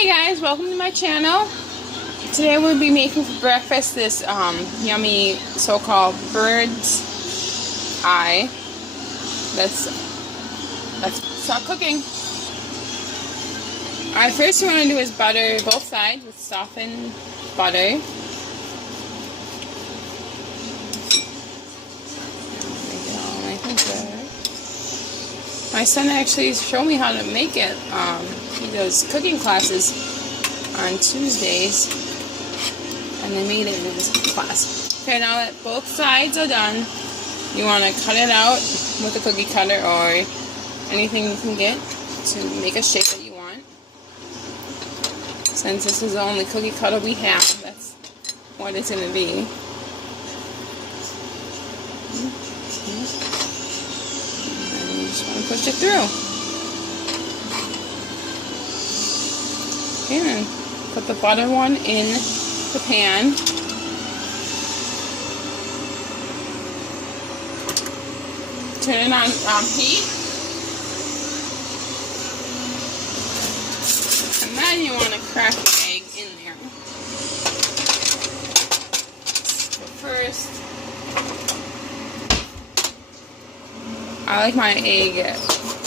Hey guys, welcome to my channel. Today we'll be making for breakfast this yummy so-called bird's eye. Let's start cooking. Alright, first what you want to do is butter both sides with softened butter. My son actually showed me how to make it. He does cooking classes on Tuesdays, and they made it in his class. Okay, now that both sides are done, you want to cut it out with a cookie cutter or anything you can get to make a shape that you want. Since this is the only cookie cutter we have, that's what it's going to be. Just want to push it through. Okay, and put the butter one in the pan. Turn it on heat. And then you want to crack the egg in there. So first, I like my egg,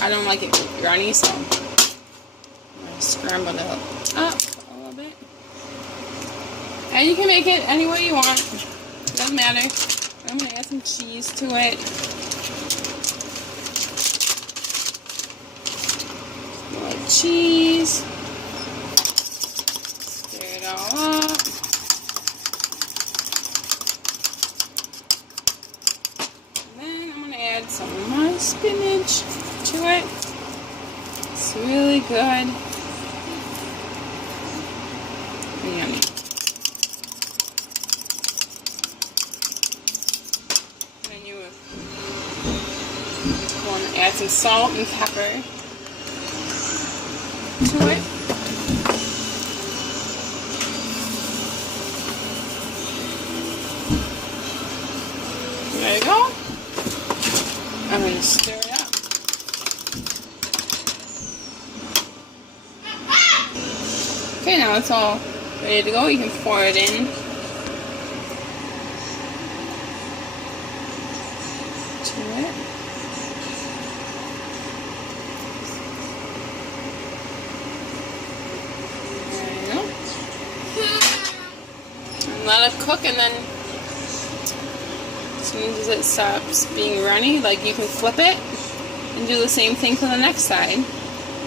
I don't like it runny, so I'm going to scramble it up a little bit. And you can make it any way you want, it doesn't matter. I'm going to add some cheese to it. More cheese. Stir it all up. Add some of my spinach to it. It's really good. And yummy. Then you want to add some salt and pepper to it. There you go. I'm going to stir it up. Okay, now it's all ready to go. You can pour it in to it. There you go. And let it cook, and then as soon as it stops being runny, like, you can flip it and do the same thing for the next side.